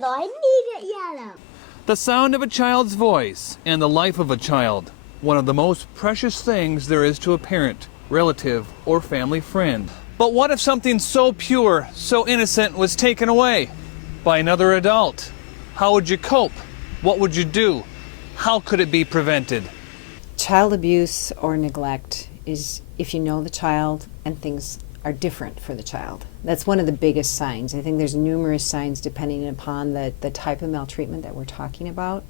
yellow. I need it yellow. The sound of a child's voice and the life of a child, one of the most precious things there is to a parent, relative, or family friend. But what if something so pure, so innocent was taken away by another adult? How would you cope? What would you do? How could it be prevented? Child abuse or neglect is if you know the child and things are different for the child. That's one of the biggest signs. I think there's numerous signs depending upon the type of maltreatment that we're talking about,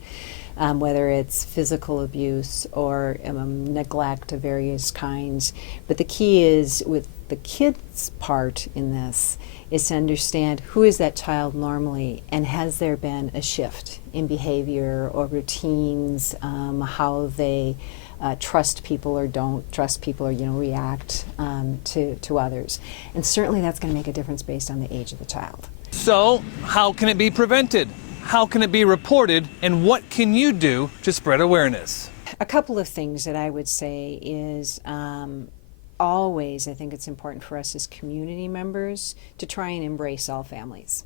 whether it's physical abuse or neglect of various kinds. But the key is with the kids' part in this is to understand who is that child normally, and has there been a shift in behavior or routines, how they trust people or don't trust people, or react to others. And certainly that's going to make a difference based on the age of the child. So, how can it be prevented? How can it be reported? And what can you do to spread awareness? A couple of things that I would say is always, I think it's important for us as community members to try and embrace all families.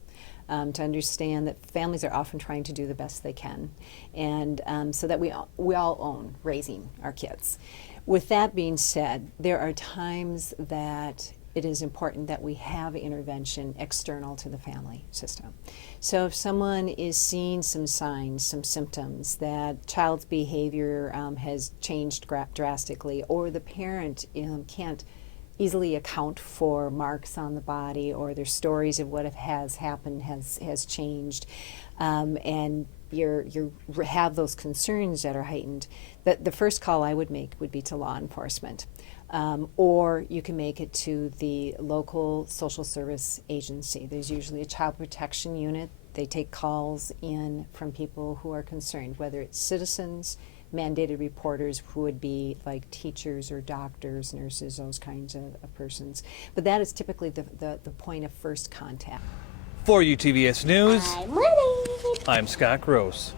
To understand that families are often trying to do the best they can, and so that we all own raising our kids. With that being said, there are times that it is important that we have intervention external to the family system. So if someone is seeing some signs, some symptoms that child's behavior has changed drastically, or the parent can't easily account for marks on the body, or their stories of what has happened has changed, and you have those concerns that are heightened, that the first call I would make would be to law enforcement. Or you can make it to the local social service agency. There's usually a child protection unit. They take calls in from people who are concerned, whether it's citizens, mandated reporters who would be like teachers or doctors, nurses, those kinds of persons. But that is typically the point of first contact. For UTVS News, I'm winning. I'm Scott Gross.